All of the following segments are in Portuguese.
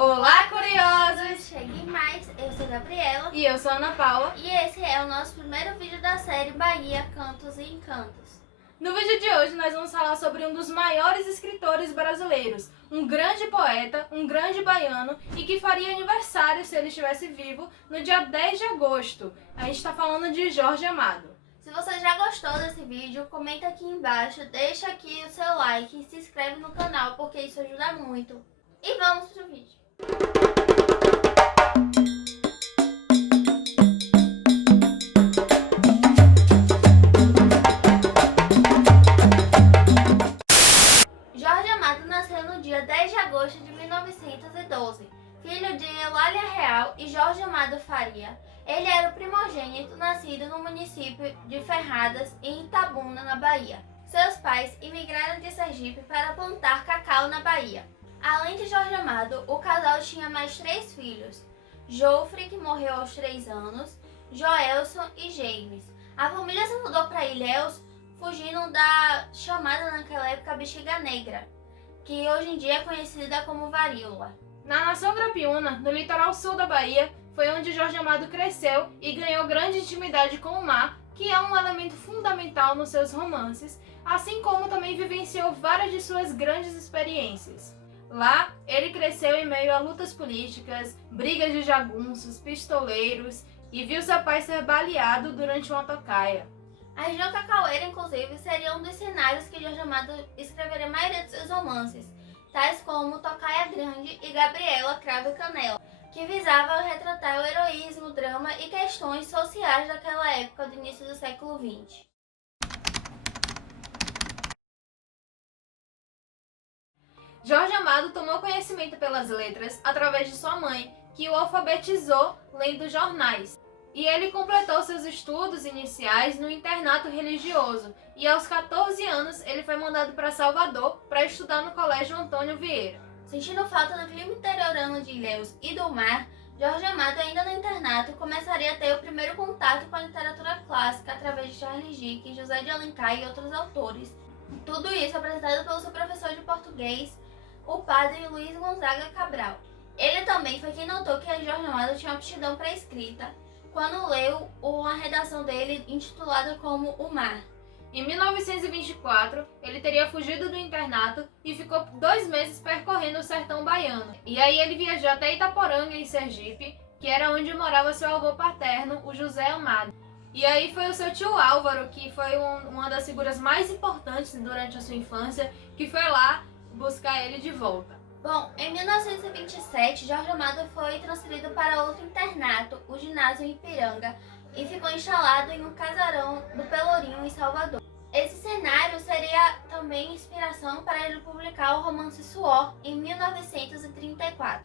Olá, curiosos! Chegue mais, eu sou a Gabriela E eu sou a Ana Paula. e esse é o nosso primeiro vídeo da série Bahia, Cantos e Encantos. No vídeo de hoje nós vamos falar sobre um dos maiores escritores brasileiros, um grande poeta, um grande baiano e que faria aniversário se ele estivesse vivo no dia 10 de agosto. A gente está falando de Jorge Amado. Se você já gostou desse vídeo, comenta aqui embaixo, deixa aqui o seu like e se inscreve no canal porque isso ajuda muito. E vamos pro vídeo. Jorge Amado nasceu no dia 10 de agosto de 1912, filho de Eulália Real e Jorge Amado Faria. Ele era o primogênito nascido no município de Ferradas, em Itabuna, na Bahia. Seus pais imigraram de Sergipe para plantar cacau na Bahia. Além de Jorge Amado, o casal tinha mais 3 filhos: Jofre, que morreu aos 3 anos, Joelson e James. A família se mudou para Ilhéus, fugindo da chamada naquela época bexiga negra, que hoje em dia é conhecida como varíola. Na nação Grapiúna, no litoral sul da Bahia, foi onde Jorge Amado cresceu e ganhou grande intimidade com o mar, que é um elemento fundamental nos seus romances, assim como também vivenciou várias de suas grandes experiências. Lá, ele cresceu em meio a lutas políticas, brigas de jagunços, pistoleiros e viu seu pai ser baleado durante uma tocaia. A região cacaueira, inclusive, seria um dos cenários que Jorge Amado escreveria a maioria de seus romances, tais como Tocaia Grande e Gabriela, Cravo e Canela, que visavam retratar o heroísmo, drama e questões sociais daquela época do início do século XX. Jorge Amado tomou conhecimento pelas letras através de sua mãe, que o alfabetizou lendo jornais. E ele completou seus estudos iniciais no internato religioso, e aos 14 anos ele foi mandado para Salvador para estudar no Colégio Antônio Vieira. Sentindo falta do clima interiorano de Ilhéus e do mar, Jorge Amado, ainda no internato, começaria a ter o primeiro contato com a literatura clássica através de Charles Dickens, José de Alencar e outros autores. Tudo isso apresentado pelo seu professor de português, o padre Luiz Gonzaga Cabral. Ele também foi quem notou que Jorge Amado tinha aptidão para a escrita, quando leu uma redação dele intitulada como O Mar. Em 1924, ele teria fugido do internato e ficou 2 meses percorrendo o sertão baiano. E aí ele viajou até Itaporanga, em Sergipe, que era onde morava seu avô paterno, o José Amado. E aí foi o seu tio Álvaro, que foi uma das figuras mais importantes durante a sua infância, que foi lá buscar ele de volta. Bom, em 1927, Jorge Amado foi transferido para outro internato, o Ginásio Ipiranga, e ficou instalado em um casarão do Pelourinho, em Salvador. Esse cenário seria também inspiração para ele publicar o romance Suor, em 1934.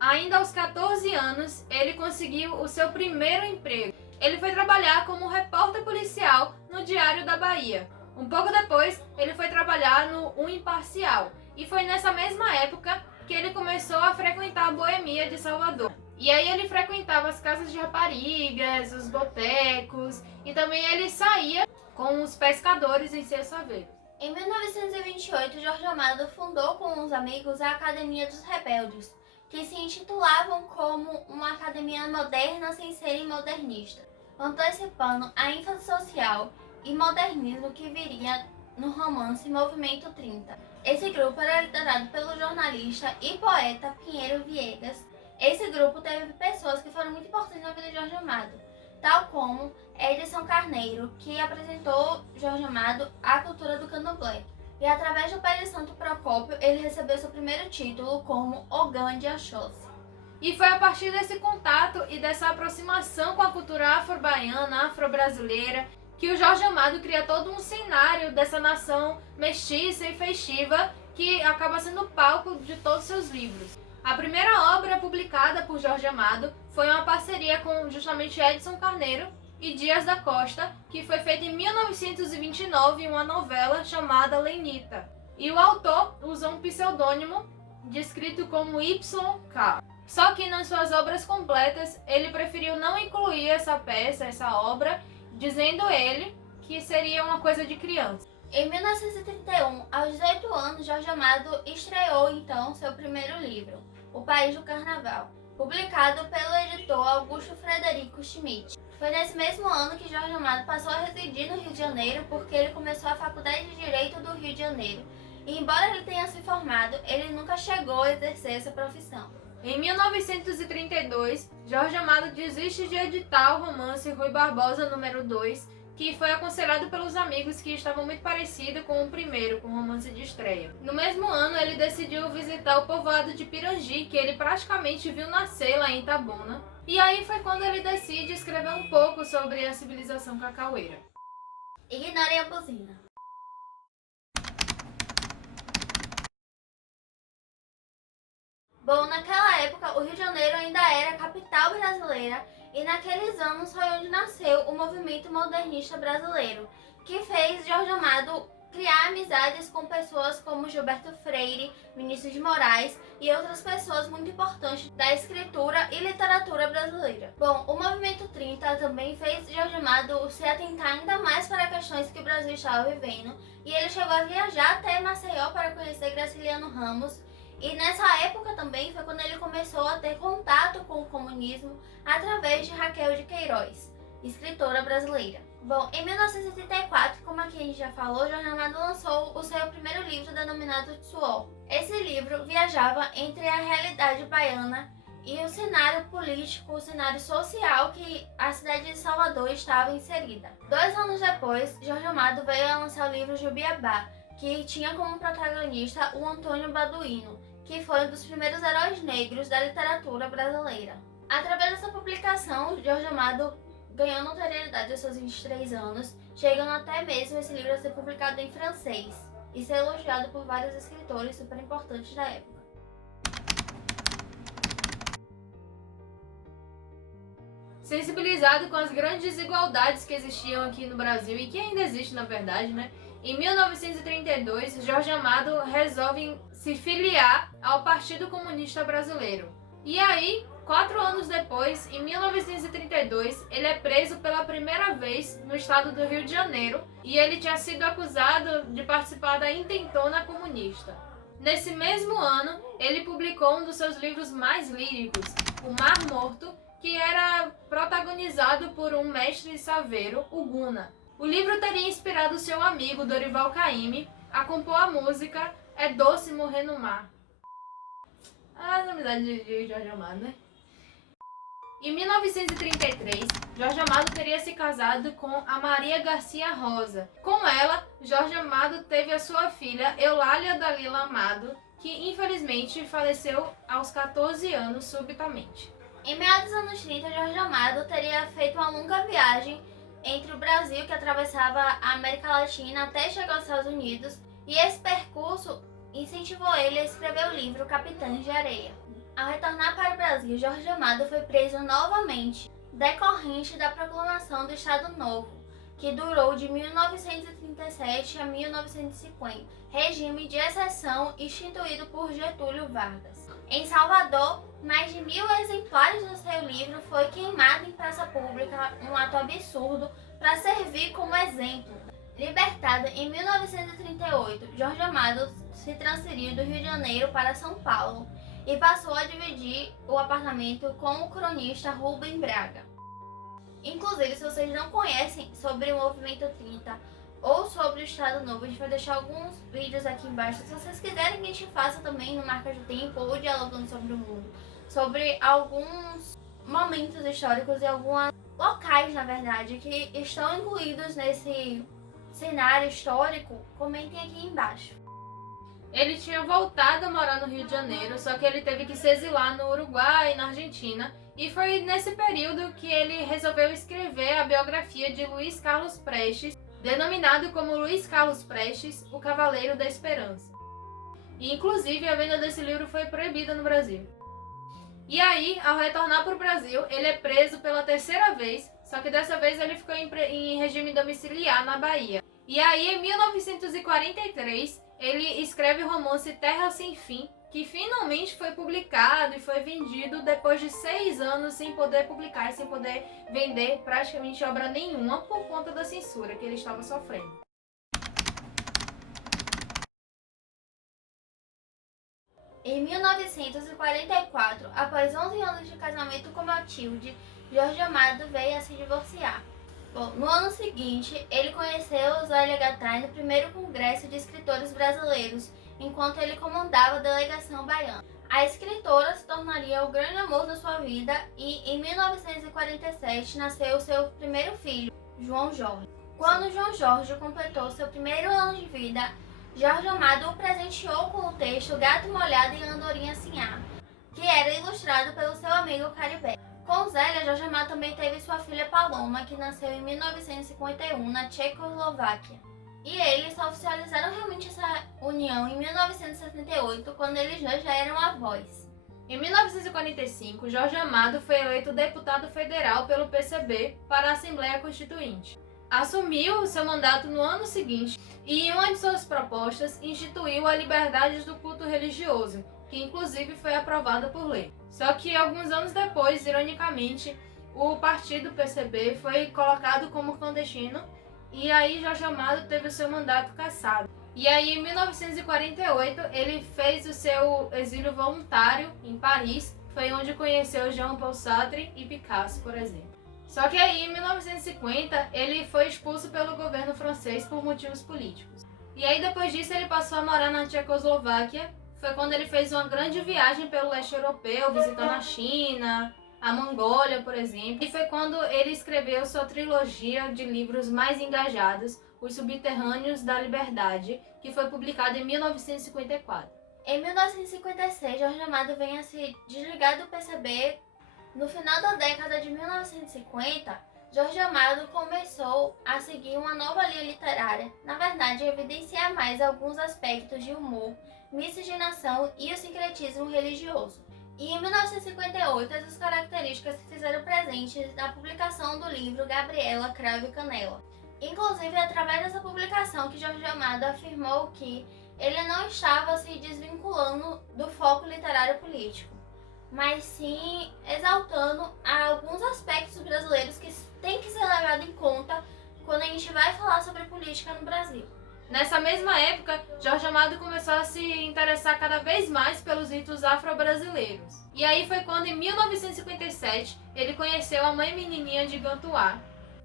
Ainda aos 14 anos, ele conseguiu o seu primeiro emprego. Ele foi trabalhar como repórter policial no Diário da Bahia. Um pouco depois, ele foi trabalhar no O Imparcial. E foi nessa mesma época que ele começou a frequentar a boemia de Salvador. E aí ele frequentava as casas de raparigas, os botecos, e também ele saía com os pescadores em seus saveiros. Em 1928, Jorge Amado fundou com uns amigos a Academia dos Rebeldes, que se intitulavam como uma academia moderna sem serem modernistas, antecipando a ênfase social e modernismo que viria no romance Movimento 30. Esse grupo era liderado pelo jornalista e poeta Pinheiro Viegas. Esse grupo teve pessoas que foram muito importantes na vida de Jorge Amado, tal como Edson Carneiro, que apresentou Jorge Amado à cultura do candomblé. E através do Padre Santo Procópio, ele recebeu seu primeiro título como Ogã de Oxóssi. E foi a partir desse contato e dessa aproximação com a cultura afro-baiana, afro-brasileira, que o Jorge Amado cria todo um cenário dessa nação mestiça e festiva que acaba sendo palco de todos os seus livros. A primeira obra publicada por Jorge Amado foi uma parceria com justamente Edson Carneiro e Dias da Costa, que foi feita em 1929 em uma novela chamada Lenita. E o autor usou um pseudônimo descrito como YK. Só que nas suas obras completas ele preferiu não incluir essa peça, essa obra, dizendo ele que seria uma coisa de criança. Em 1931, a Aos 18 anos, Jorge Amado estreou então seu primeiro livro, O País do Carnaval, publicado pelo editor Augusto Frederico Schmidt. Foi nesse mesmo ano que Jorge Amado passou a residir no Rio de Janeiro, porque ele começou a Faculdade de Direito do Rio de Janeiro. E embora ele tenha se formado, ele nunca chegou a exercer essa profissão. Em 1932, Jorge Amado desiste de editar o romance Rui Barbosa número 2, que foi aconselhado pelos amigos que estavam muito parecido com o primeiro, com o romance de estreia. No mesmo ano, ele decidiu visitar o povoado de Pirangi, que ele praticamente viu nascer lá em Itabuna. E aí foi quando ele decide escrever um pouco sobre a civilização cacaueira. Ignorem a buzina. Bom, naquela época, o Rio de Janeiro ainda era a capital brasileira e naqueles anos foi onde nasceu o movimento modernista brasileiro, que fez Jorge Amado criar amizades com pessoas como Gilberto Freire, Vinícius de Moraes e outras pessoas muito importantes da escritura e literatura brasileira. Bom, o movimento 30 também fez Jorge Amado se atentar ainda mais para questões que o Brasil estava vivendo, e ele chegou a viajar até Maceió para conhecer Graciliano Ramos. E nessa época também foi quando ele começou a ter contato com o comunismo através de Raquel de Queiroz, escritora brasileira. Bom, em 1934, como aqui a gente já falou, Jorge Amado lançou o seu primeiro livro denominado Suor. Esse livro viajava entre a realidade baiana e o cenário político, o cenário social que a cidade de Salvador estava inserida. 2 anos depois, Jorge Amado veio a lançar o livro Jubiabá, que tinha como protagonista o Antônio Baduino, que foi um dos primeiros heróis negros da literatura brasileira. Através dessa publicação, Jorge Amado ganhou notoriedade aos seus 23 anos, chegando até mesmo esse livro a ser publicado em francês e ser elogiado por vários escritores super importantes da época. Sensibilizado com as grandes desigualdades que existiam aqui no Brasil e que ainda existe, na verdade, né? Em 1932, Jorge Amado resolve se filiar ao Partido Comunista Brasileiro. E aí, 4 anos depois, em 1932, ele é preso pela primeira vez no estado do Rio de Janeiro e ele tinha sido acusado de participar da intentona comunista. Nesse mesmo ano, ele publicou um dos seus livros mais líricos, O Mar Morto, que era protagonizado por um mestre saveiro, o Guna. O livro teria inspirado seu amigo Dorival Caymmi a compor a música É Doce Morrer no Mar. As amizades de Jorge Amado, né? Em 1933, Jorge Amado teria se casado com a Maria Garcia Rosa. Com ela, Jorge Amado teve a sua filha Eulália Dalila Amado, que infelizmente faleceu aos 14 anos subitamente. Em meados dos anos 30, Jorge Amado teria feito uma longa viagem entre o Brasil, que atravessava a América Latina até chegar aos Estados Unidos, e esse percurso incentivou ele a escrever o livro Capitães de Areia. Ao retornar para o Brasil, Jorge Amado foi preso novamente, decorrente da proclamação do Estado Novo, que durou de 1937 a 1950, regime de exceção instituído por Getúlio Vargas. Em Salvador, mais de 1.000 exemplares do seu livro foi queimado em praça pública, um ato absurdo para servir como exemplo. Libertado em 1938, Jorge Amado se transferiu do Rio de Janeiro para São Paulo e passou a dividir o apartamento com o cronista Rubem Braga. Inclusive, se vocês não conhecem sobre o Movimento 30 ou sobre o Estado Novo, a gente vai deixar alguns vídeos aqui embaixo. Se vocês quiserem que a gente faça também no Marca do Tempo ou Dialogando sobre o Mundo, sobre alguns momentos históricos e alguns locais, na verdade, que estão incluídos nesse cenário histórico, comentem aqui embaixo. Ele tinha voltado a morar no Rio de Janeiro, só que ele teve que se exilar no Uruguai e na Argentina, e foi nesse período que ele resolveu escrever a biografia de Luiz Carlos Prestes, denominado como Luiz Carlos Prestes, o Cavaleiro da Esperança. E inclusive a venda desse livro foi proibida no Brasil. E aí, ao retornar para o Brasil, ele é preso pela 3ª vez, só que dessa vez ele ficou em regime domiciliar na Bahia. E aí, em 1943, ele escreve o romance Terra Sem Fim, que finalmente foi publicado e foi vendido depois de 6 anos sem poder publicar e sem poder vender praticamente obra nenhuma por conta da censura que ele estava sofrendo. Em 1944, após 11 anos de casamento com Matilde, Jorge Amado veio a se divorciar. Bom, no ano seguinte, ele conheceu Zélia Gattai no primeiro Congresso de Escritores Brasileiros, enquanto ele comandava a delegação baiana. A escritora se tornaria o grande amor da sua vida e, em 1947, nasceu seu primeiro filho, João Jorge. Quando João Jorge completou seu primeiro ano de vida, Jorge Amado o presenteou com o texto Gato Molhado em Andorinha Sinhá, que era ilustrado pelo seu amigo Caribé. Com Zélia, Jorge Amado também teve sua filha Paloma, que nasceu em 1951 na Tchecoslováquia. E eles só oficializaram realmente essa união em 1978, quando eles já eram avós. Em 1945, Jorge Amado foi eleito deputado federal pelo PCB para a Assembleia Constituinte. Assumiu seu mandato no ano seguinte e, em uma de suas propostas, instituiu a liberdade do culto religioso, que inclusive foi aprovada por lei. Só que alguns anos depois, ironicamente, o partido PCB foi colocado como clandestino e aí Jorge Amado teve o seu mandato cassado. E aí, em 1948, ele fez o seu exílio voluntário em Paris, foi onde conheceu Jean-Paul Sartre e Picasso, por exemplo. Só que aí, em 1950, ele foi expulso pelo governo francês por motivos políticos. E aí, depois disso, ele passou a morar na Tchecoslováquia. Foi quando ele fez uma grande viagem pelo leste europeu, visitando a China, a Mongólia, por exemplo. E foi quando ele escreveu sua trilogia de livros mais engajados, Os Subterrâneos da Liberdade, que foi publicada em 1954. Em 1956, Jorge Amado vem a se desligar do PCB. No final da década de 1950, Jorge Amado começou a seguir uma nova linha literária, na verdade, evidenciar mais alguns aspectos de humor, miscigenação e o sincretismo religioso. E em 1958, essas características se fizeram presentes na publicação do livro Gabriela, Cravo e Canela. Inclusive, através dessa publicação que Jorge Amado afirmou que ele não estava se desvinculando do foco literário político, mas sim exaltando alguns aspectos brasileiros que têm que ser levados em conta quando a gente vai falar sobre política no Brasil. Nessa mesma época, Jorge Amado começou a se interessar cada vez mais pelos ritos afro-brasileiros. E aí foi quando, em 1957, ele conheceu a mãe menininha de Gantuá.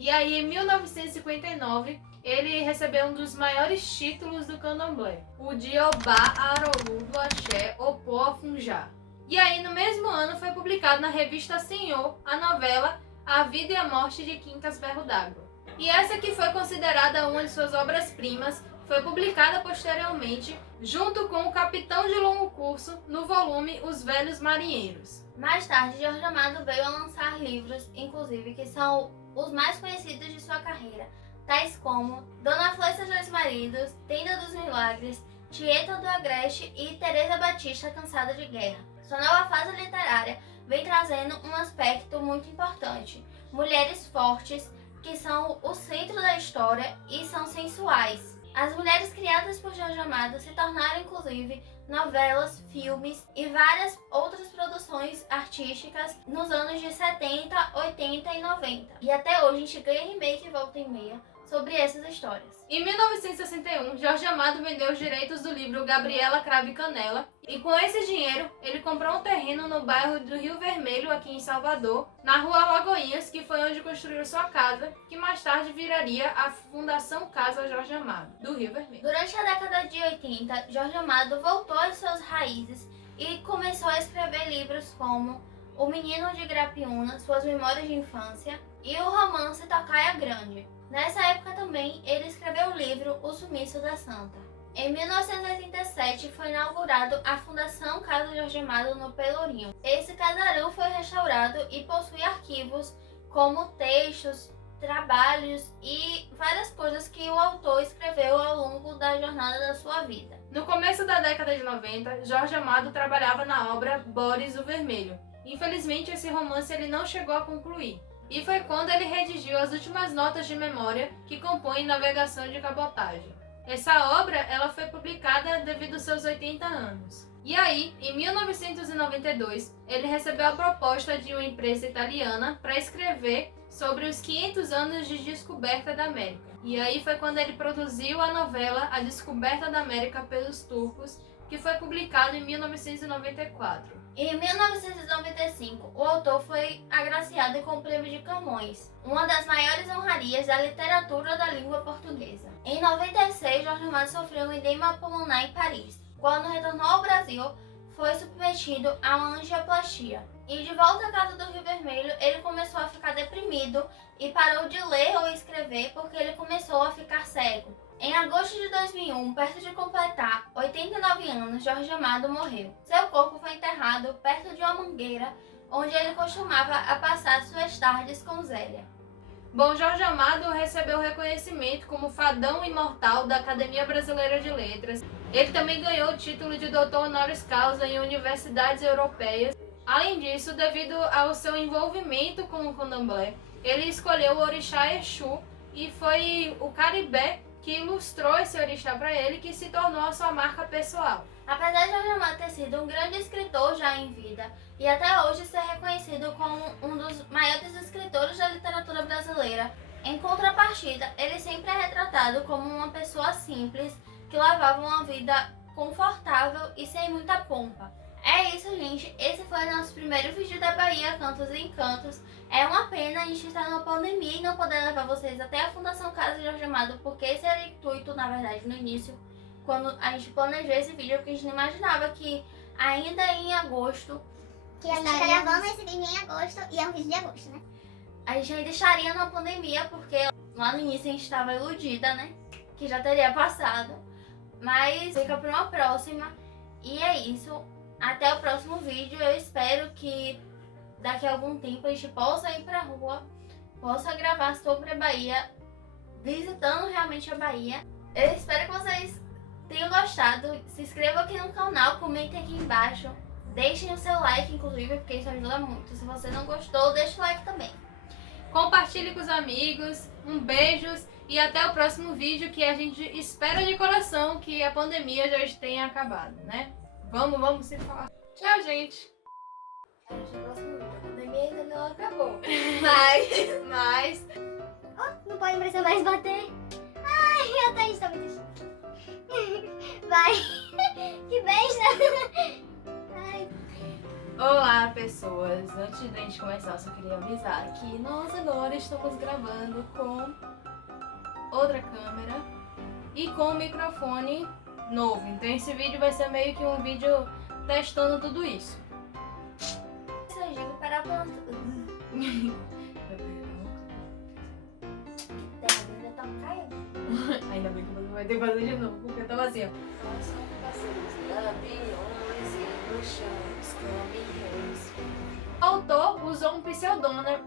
E aí, em 1959, ele recebeu um dos maiores títulos do candomblé, o de Obá Arolu do Axé Opô Afunjá. E aí, no mesmo ano, foi publicado na revista Senhor a novela A Vida e a Morte de Quincas Berro d'Água. E essa que foi considerada uma de suas obras-primas, foi publicada posteriormente, junto com O Capitão de Longo Curso, no volume Os Velhos Marinheiros. Mais tarde, Jorge Amado veio a lançar livros, inclusive, que são os mais conhecidos de sua carreira, tais como Dona Flor e seus Dois Maridos, Tenda dos Milagres, Tieta do Agreste e Teresa Batista, Cansada de Guerra. Sua nova fase literária vem trazendo um aspecto muito importante: mulheres fortes, que são o centro da história e são sensuais. As mulheres criadas por Jorge Amado se tornaram, inclusive, novelas, filmes e várias outras produções artísticas nos anos de 70, 80 e 90. E até hoje a gente ganha remake volta e meia sobre essas histórias. Em 1961, Jorge Amado vendeu os direitos do livro Gabriela, Cravo e Canela, e com esse dinheiro, ele comprou um terreno no bairro do Rio Vermelho, aqui em Salvador, na rua Lagoinhas, que foi onde construiu sua casa, que mais tarde viraria a Fundação Casa Jorge Amado, do Rio Vermelho. Durante a década de 80, Jorge Amado voltou às suas raízes e começou a escrever livros como O Menino de Grapiúna, Suas Memórias de Infância, e o romance Tocaia Grande. Nessa época também, ele escreveu o livro O Sumiço da Santa. Em 1987, foi inaugurado a Fundação Casa Jorge Amado no Pelourinho. Esse casarão foi restaurado e possui arquivos como textos, trabalhos e várias coisas que o autor escreveu ao longo da jornada da sua vida. No começo da década de 90, Jorge Amado trabalhava na obra Boris o Vermelho. Infelizmente, esse romance ele não chegou a concluir. E foi quando ele redigiu as últimas notas de memória que compõem Navegação de Cabotagem. Essa obra ela foi publicada devido aos seus 80 anos. E aí, em 1992, ele recebeu a proposta de uma empresa italiana para escrever sobre os 500 anos de descoberta da América. E aí foi quando ele produziu a novela A Descoberta da América pelos Turcos, que foi publicado em 1994. Em 1995, o autor foi agraciado com o Prêmio de Camões, uma das maiores honrarias da literatura da língua portuguesa. Em 96, Jorge Amado sofreu um edema pulmonar em Paris. Quando retornou ao Brasil, foi submetido a uma angioplastia. E de volta à casa do Rio Vermelho, ele começou a ficar deprimido e parou de ler ou escrever porque ele começou a ficar cego. Em agosto de 2001, perto de completar 89 anos, Jorge Amado morreu. Seu corpo foi enterrado perto de uma mangueira, onde ele costumava a passar suas tardes com Zélia. Bom, Jorge Amado recebeu reconhecimento como fadão imortal da Academia Brasileira de Letras. Ele também ganhou o título de doutor honoris causa em universidades europeias. Além disso, devido ao seu envolvimento com o candomblé, ele escolheu o orixá Exu e foi o Caribé que ilustrou esse orixá para ele, que se tornou a sua marca pessoal. Apesar de Jorge Amado ter sido um grande escritor já em vida e até hoje ser reconhecido como um dos maiores escritores da literatura brasileira, em contrapartida, ele sempre é retratado como uma pessoa simples que levava uma vida confortável e sem muita pompa. É isso, gente. Esse foi o nosso primeiro vídeo da Bahia Cantos e Encantos. É uma pena a gente estar numa pandemia e não poder levar vocês até a Fundação Casa de Jorge Amado, porque esse era o intuito, na verdade, no início, quando a gente planejou esse vídeo, porque a gente não imaginava que ainda em agosto... Que a gente tá gravando esse vídeo em agosto e é um vídeo de agosto, né? A gente ainda estaria numa pandemia, porque lá no início a gente estava iludida, né? Que já teria passado. Mas fica para uma próxima. E é isso. Até o próximo vídeo. Eu espero que daqui a algum tempo a gente possa ir pra rua, possa gravar sobre a Bahia, visitando realmente a Bahia. Eu espero que vocês tenham gostado. Se inscrevam aqui no canal, comentem aqui embaixo. Deixem o seu like, inclusive, porque isso ajuda muito. Se você não gostou, deixa o like também. Compartilhe com os amigos, beijos e até o próximo vídeo, que a gente espera de coração que a pandemia já tenha acabado, né? Vamos se falar. Tchau, gente! A pandemia ainda não acabou. Mas... Oh, não pode mais bater. Ai, a Thaís tá muito triste. Vai. Que beijo. Ai. Olá, pessoas! Antes da gente começar, eu só queria avisar que nós agora estamos gravando com outra câmera e com um microfone novo. Então esse vídeo vai ser meio que um vídeo testando tudo isso. Eu digo para a planta. Ainda tá caindo. Ainda bem que você vai ter que fazer de novo, porque eu tava assim, ó. Nós somos passeios, aviões e no chão, os caminhões. O autor usou um pseudônimo.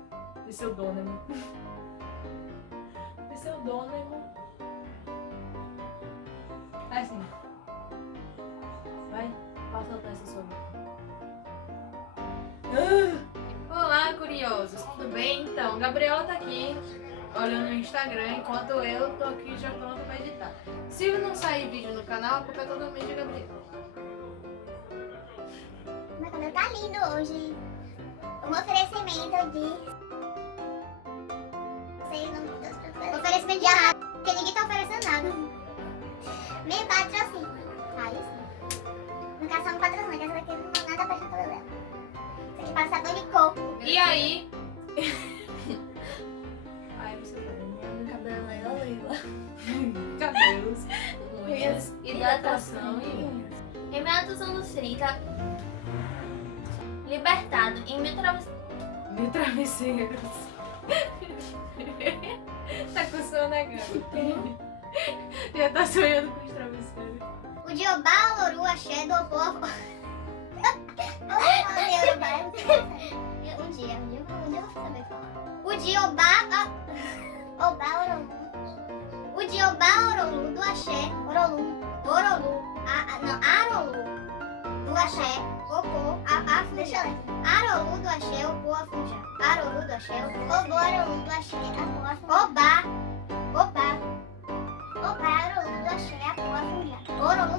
Assim. Vai, passa a essa sua Olá, curiosos, tudo bem? Então, Gabriela tá aqui olhando o Instagram, enquanto eu tô aqui já pronta pra editar. Se não sair vídeo no canal, a culpa é totalmente de Gabriela. Meu cabelo tá lindo hoje. Um oferecimento de... Sei o nome de Deus pra fazer. Oferecimento de nada, porque ninguém tá oferecendo nada. Nem patrocínio. Aí sim. No caso, só um patrocínio, que essa daqui não tem nada pra no cabelo dela. Isso aqui passa sabão de coco. E aí? Ai, você vai. Meu cabelo é Leila. Cabelos, unhas, hidratação e unhas. Em meados dos anos 30, libertado em 1000 travesseiros. Tá com sono, né, gata? Já tá sonhando com os travesseiros. O Diobá Oloru Axé do povo. Um dia eu vou saber falar. O Diobá Oloru. O Diobá Oloru do Axé. Arolu. Do Axé. Opô. Afunja. Arolu do Axé. Opô. Afunja. Arolu do Axé. Obô. Arolu do Axé. Obá. Arolu do Axé. Opô. Afunja. Orolu